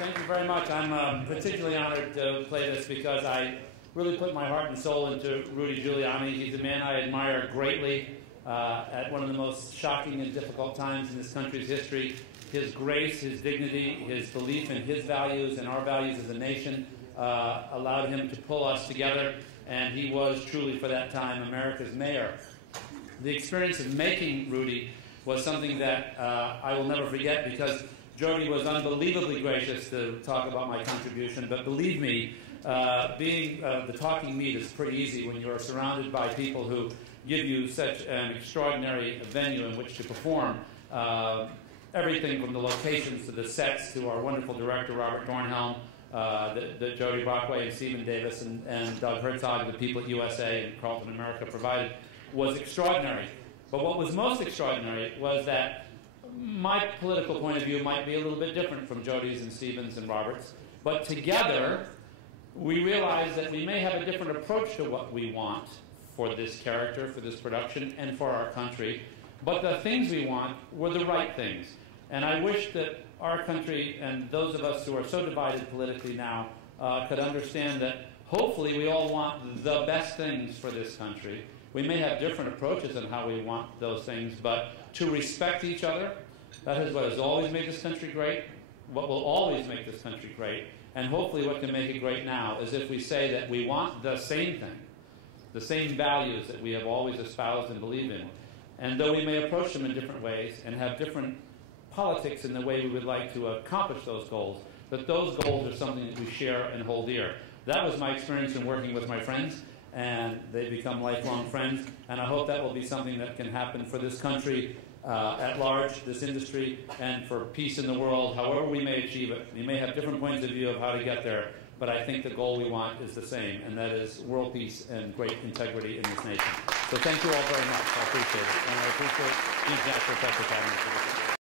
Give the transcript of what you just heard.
Thank you very much. I'm particularly honored to play this because I really put my heart and soul into Rudy Giuliani. He's a man I admire greatly at one of the most shocking and difficult times in this country's history. His grace, his dignity, his belief in his values and our values as a nation allowed him to pull us together, and he was truly, for that time, America's mayor. The experience of making Rudy was something that I will never forget because Jody was unbelievably gracious to talk about my contribution, but believe me, being the talking meat is pretty easy when you're surrounded by people who give you such an extraordinary venue in which to perform. Everything from the locations to the sets to our wonderful director, Robert Dornhelm, that Jody Brockway and Stephen Davis and Doug Herzog, the people at USA and Carlton America provided, was extraordinary. But what was most extraordinary was that my political point of view might be a little bit different from Jody's and Stephen's and Robert's, but together we realized that we may have a different approach to what we want for this character, for this production, and for our country. But the things we want were the right things. And I wish that our country and those of us who are so divided politically now could understand that hopefully we all want the best things for this country. We may have different approaches on how we want those things, but to respect each other, that is what has always made this country great, what will always make this country great, and hopefully what can make it great now is if we say that we want the same thing, the same values that we have always espoused and believed in. And though we may approach them in different ways and have different politics in the way we would like to accomplish those goals, that those goals are something that we share and hold dear. That was my experience in working with my friends, and they've become lifelong friends, and I hope that will be something that can happen for this country at large, this industry, and for peace in the world, however we may achieve it. We may have different points of view of how to get there, but I think the goal we want is the same, and that is world peace and great integrity in this nation. So thank you all very much. I appreciate it, and I appreciate Dean Jasper for having me.